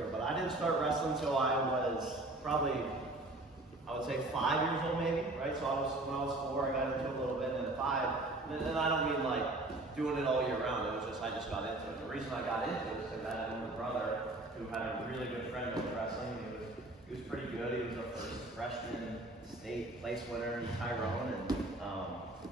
here, but I didn't start wrestling until I was probably, I would say 5 years old maybe, right? So when I was 4, I got into it a little bit, and then at 5, and I don't mean like doing it all year round, it was just, I just got into it. The reason I got into it was because I had an older brother who had a really good friend who was wrestling. He was pretty good. He was a freshman state place winner in Tyrone, and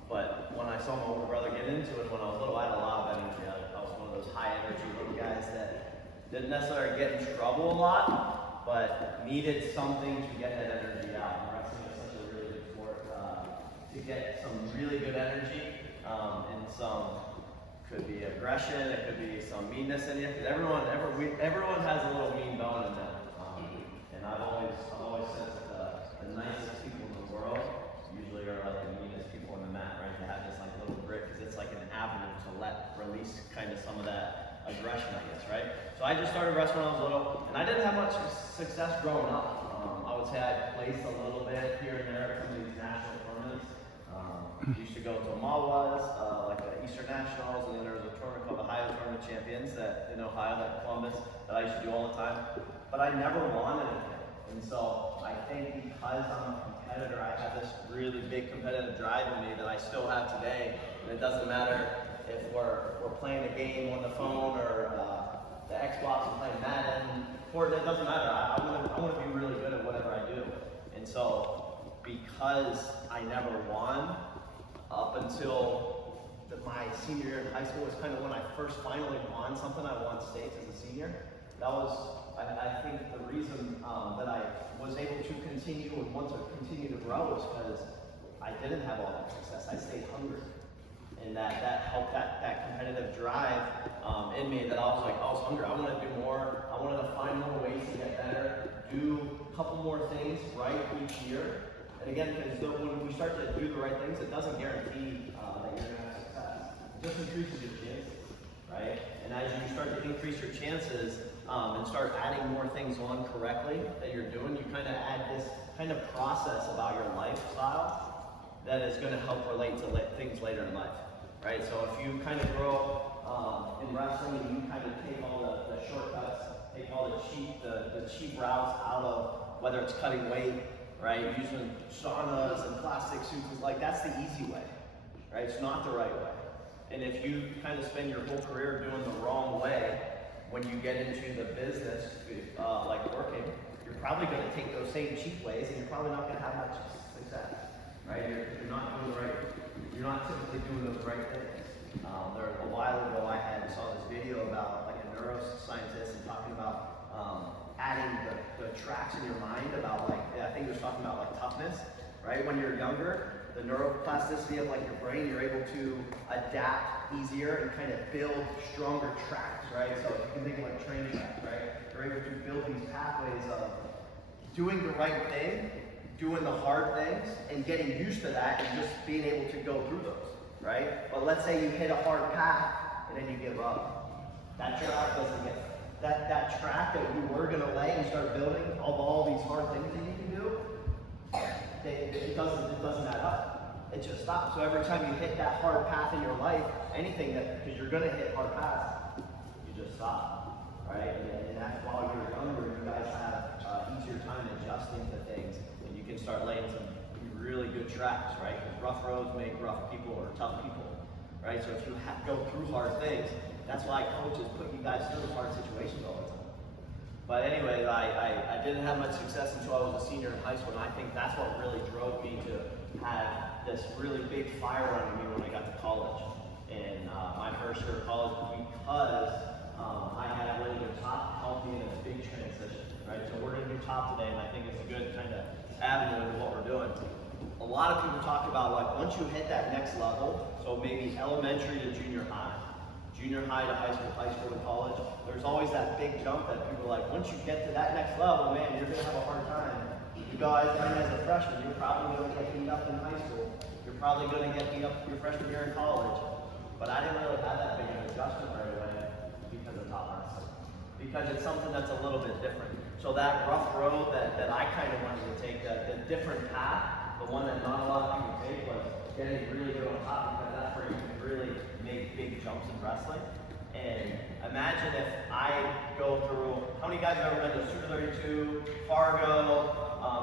but when I saw my older brother get into it when I was little, I had a lot of energy. I was one of those high energy little guys that didn't necessarily get in trouble a lot, but needed something to get that energy out. And wrestling is such a really good sport to get some really good energy and some, could be aggression, it could be some meanness in you, because everyone has a little mean bone in them. And I've always sensed that the nicest people in the world usually are like the meanest people on the mat, right? They have this like little grit, because it's like an avenue to release kind of some of that aggression, I guess, right? So I just started wrestling when I was little, and I didn't have much success growing up. I would say I placed a little bit here and there at some of these national tournaments. Used to go to Omawas, like the Eastern Nationals, and then there was a tournament called the Ohio Tournament Champions in Ohio, like Columbus, that I used to do all the time. But I never won anything. And so I think because I'm a competitor, I have this really big competitive drive in me that I still have today. And it doesn't matter if we're playing a game on the phone or the Xbox and playing Madden, Fortnite, it doesn't matter. I want to be really good at whatever I do. And so because I never won up until my senior year in high school was kind of when I first finally won something. I won states as a senior. That was, I think, the reason that I was able to continue and want to continue to grow was because I didn't have all that success. I stayed hungry. And that helped that competitive drive in me, that I was like, I was hungry. I wanted to do more. I wanted to find more ways to get better, do a couple more things right each year. And again, because when we start to do the right things, it doesn't guarantee that you're going to have success. It just increases your chances, right? And as you start to increase your chances and start adding more things on correctly that you're doing, you kind of add this kind of process about your lifestyle that is going to help relate to things later in life, right? So if you kind of grow up in wrestling and you kind of take all the shortcuts, take all the cheap routes out of whether it's cutting weight, right? Using saunas and plastic suits, like that's the easy way, right? It's not the right way. And if you kind of spend your whole career doing the wrong way, when you get into the business, like working, you're probably going to take those same cheap ways, and you're probably not going to have much success, right? You're not doing the right. You're not typically doing those right things. A while ago, I saw this video about like a neuroscientist and talking about adding the tracks in your mind about like, I think he was talking about like toughness, right? When you're younger, the neuroplasticity of like your brain, you're able to adapt easier and kind of build stronger tracks, right? So if you can think of like train tracks, right? You're able to build these pathways of doing the right thing, doing the hard things, and getting used to that and just being able to go through those, right? But let's say you hit a hard path and then you give up. That track doesn't get that track that you were going to lay and start building of all these hard things that you can do, it doesn't add up. It just stops. So every time you hit that hard path in your life, anything because you're going to hit hard paths, you just stop, right? And that's while you're younger, you guys have easier time adjusting to things, and you can start laying some really good tracks, right? Because rough roads make rough people or tough people, right? So if you go through hard things, that's why coaches put you guys through hard situations all the time. But anyway, I didn't have much success until I was a senior in high school, and I think that's what really drove me to have this really big fire under me when I got to college. In my first year of college, because I had a really good top to help me in a big transition, right? So we're going to do top today, and I think it's a good kind of avenue into what we're doing. A lot of people talk about like once you hit that next level, so maybe elementary to junior high to high school to college, there's always that big jump that people are like, once you get to that next level, man, you're going to have a hard time. You guys, as a freshman, you're probably going to get beat up in high school. You're probably going to get beat up your freshman year in college. But I didn't really have that big of an adjustment right away because of top wrestling. Because it's something that's a little bit different. So that rough road that I kind of wanted to take, the different path, the one that not a lot of people take, was getting really good on top, because that's where you can really make big jumps in wrestling. And imagine if I go through, how many you guys have ever been to Super 32, Fargo,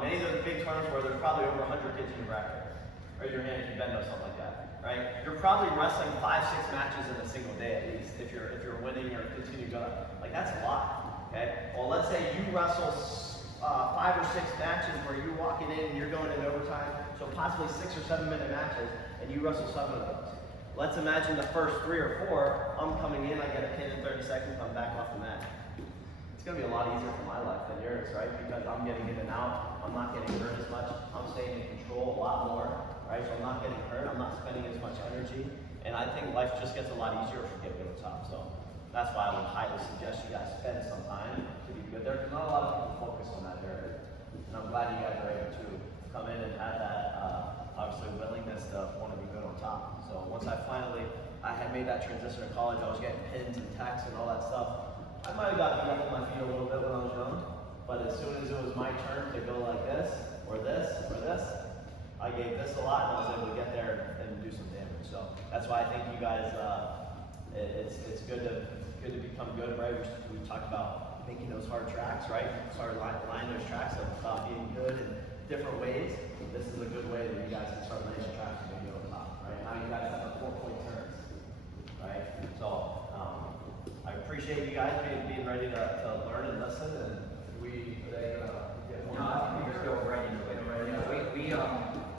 any of those big tournaments where there's probably over 100 kids in your bracket? Raise your hand if you've been to something like that, right? You're probably wrestling 5, 6 matches in a single day at least, if you're winning or continue going. Like that's a lot, okay? Well, let's say you wrestle 5 or 6 matches where you're walking in and you're going in overtime, so possibly 6 or 7 minute matches, and you wrestle 7 of those. Let's imagine the first 3 or 4, I'm coming in, I get a pin in 30 seconds, I'm back off the mat. It's gonna be a lot easier for my life than yours, right? Because I'm getting in and out, I'm not getting hurt as much, I'm staying in control a lot more, right? So I'm not getting hurt, I'm not spending as much energy, and I think life just gets a lot easier if you get to the top. So that's why I would highly suggest you guys spend some time to be good there, because not a lot of people focus on that area. And I'm glad you guys are able to come in and have that, obviously, willingness to want to be good on top. So once I had made that transition to college, I was getting pins and tacks and all that stuff. I might have gotten up on my feet a little bit when I was young, but as soon as it was my turn to go like this, or this, or this, I gave this a lot and I was able to get there and do some damage. So that's why I think you guys, it's good to become good, right? We talked about making those hard tracks, right? Start lining those tracks about being good in different ways. This is a good way that you guys can start laying tracks and maybe over top, right? Now you guys have a 4-point turns, right? So I appreciate you guys being ready to